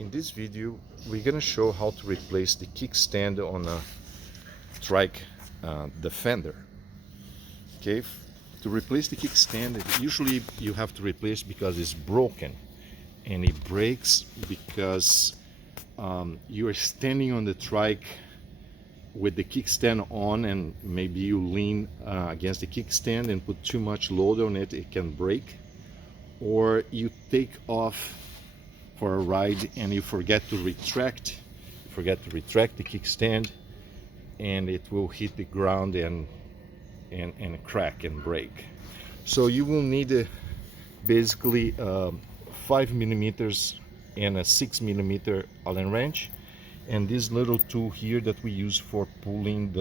In this video we're gonna show how to replace the kickstand on a trike Defender. Okay, to replace the kickstand, usually you have to replace because it's broken, and it breaks because you are standing on the trike with the kickstand on, and maybe you lean against the kickstand and put too much load on it, it can break. Or you take off for a ride and you forget to retract the kickstand, and it will hit the ground and crack and break. So you will need basically 5 millimeters and a 6 millimeter Allen wrench, and this little tool here that we use for pulling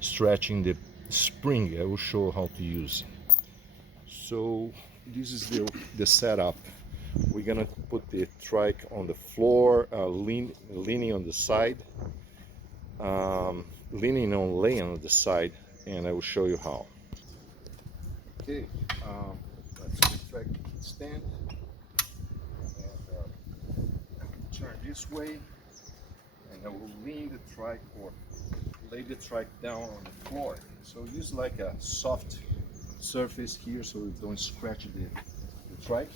stretching the spring. I will show how to use. So this is the setup. We're gonna put the trike on the floor, leaning on the side, laying on the side, and I will show you how. Okay, let's retract the kickstand and turn this way, and I will lean the trike or lay the trike down on the floor. So use like a soft surface here so you don't scratch the trike.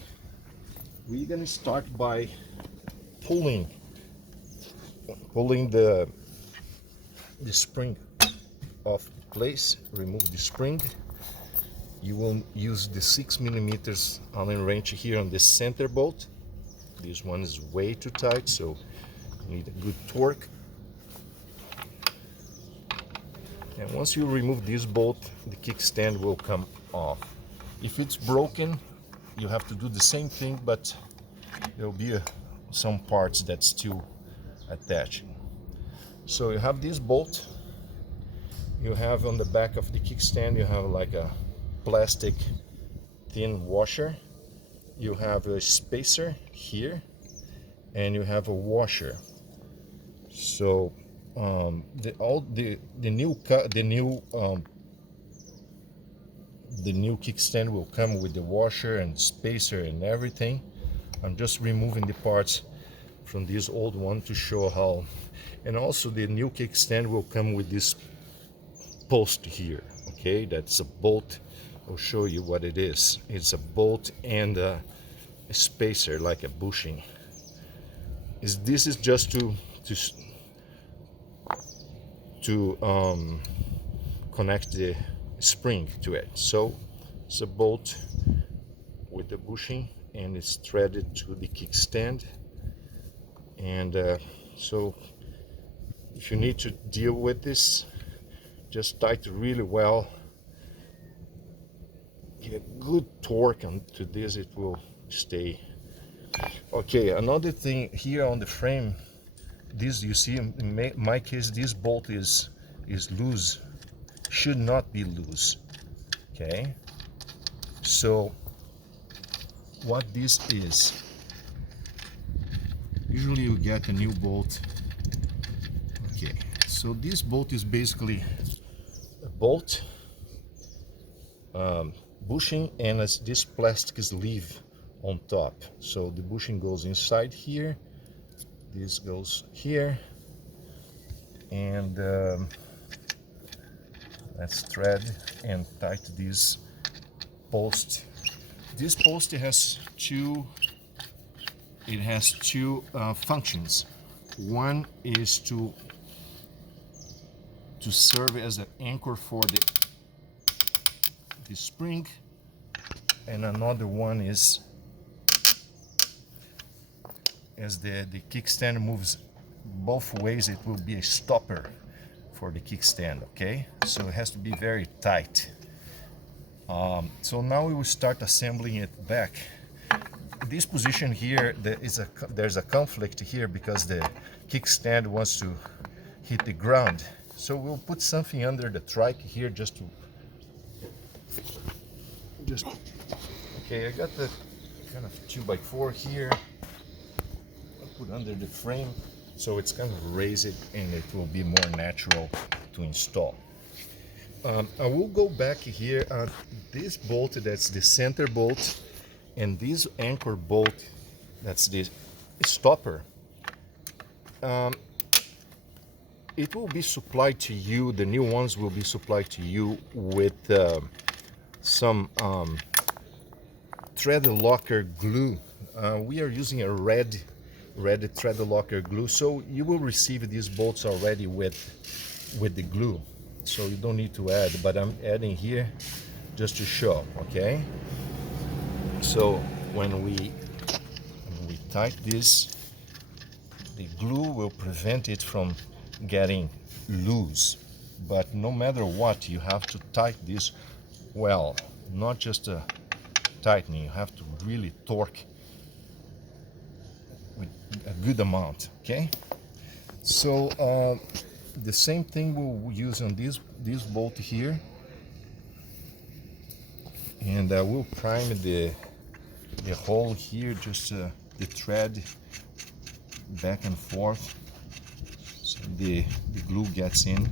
We're gonna start by pulling the spring off place. Remove the spring. You will use the 6 millimeters Allen wrench here on the center bolt. This one is way too tight, so you need a good torque. And once you remove this bolt, the kickstand will come off. If it's broken, you have to do the same thing, but there will be some parts that's still attaching. So you have this bolt. You have on the back of the kickstand, you have like a plastic thin washer. You have a spacer here, and you have a washer. So the new kickstand will come with the washer and spacer and everything. I'm just removing the parts from this old one to show how. And also the new kickstand will come with this post here. Okay, that's a bolt. I'll show you what it is. It's a bolt and a spacer, like a bushing. This is just to connect the spring to it. So it's a bolt with a bushing, and it's threaded to the kickstand. And so if you need to deal with this, just tighten really well. Get good torque onto this, it will stay. Okay, another thing here on the frame, this, you see, in my case, this bolt is loose. Should not be loose. Okay, so what this is, usually you get a new bolt. Okay, so this bolt is basically a bolt, bushing, and this plastic sleeve on top. So the bushing goes inside here, this goes here, and let's thread and tighten this post. This post has two functions. One is to serve as an anchor for the spring, and another one is, as the kickstand moves both ways, it will be a stopper for the kickstand. Okay, so it has to be very tight. So now we will start assembling it back. This position here, there's a conflict here because the kickstand wants to hit the ground. So we'll put something under the trike here just okay, I got the kind of 2x4 here. I'll put under the frame so it's kind of raise it, and it will be more natural to install. I will go back here at this bolt, that's the center bolt, and this anchor bolt, that's the stopper. it will be supplied to you, the new ones will be supplied to you with some thread locker glue. We are using a red thread locker glue, so you will receive these bolts already with the glue, so you don't need to add, but I'm adding here just to show. Okay, so when we tighten this, the glue will prevent it from getting loose, but no matter what, you have to tighten this well, not just a tightening, you have to really torque with a good amount. Okay, so the same thing we'll use on this bolt here, and we'll prime the hole here, just the thread back and forth so the glue gets in.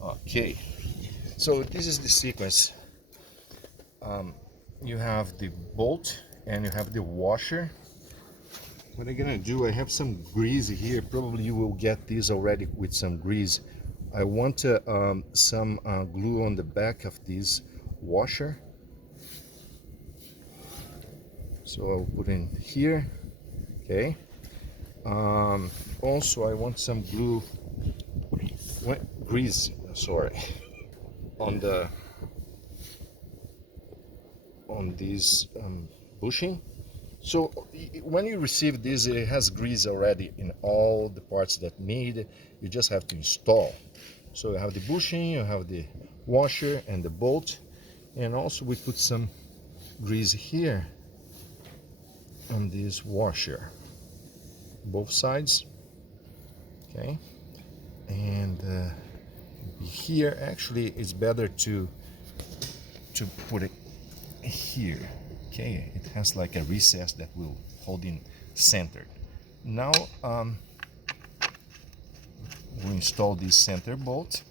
Okay, so this is the sequence. You have the bolt and you have the washer. What I'm gonna do, I have some grease here. Probably you will get this already with some grease. I want some glue on the back of this washer, so I'll put in here. Okay. Also, I want some grease, sorry, on this bushing. So when you receive this, it has grease already in all the parts that need. You just have to install. So you have the bushing, you have the washer and the bolt, and also we put some grease here on this washer, both sides. Okay, and here actually it's better to put it here. Okay, it has like a recess that will hold in centered. Now we install this center bolt.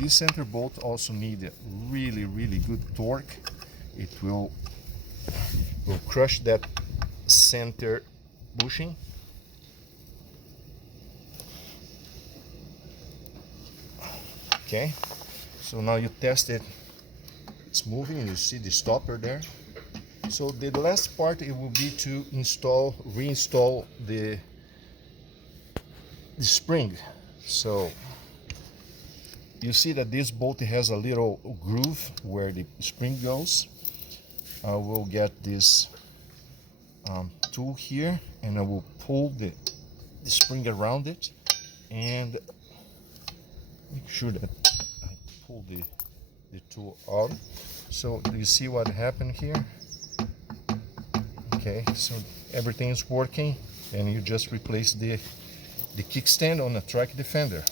This center bolt also need a really good torque. It will crush that center bushing. Okay, so now you test it, it's moving, and you see the stopper there. So the last part, it will be to reinstall the spring. So you see that this bolt has a little groove where the spring goes. I will get this tool here, and I will pull the spring around it, and make sure that I pull the tool out. So do you see what happened here? Okay, so everything is working, and you just replace the kickstand on a track defender.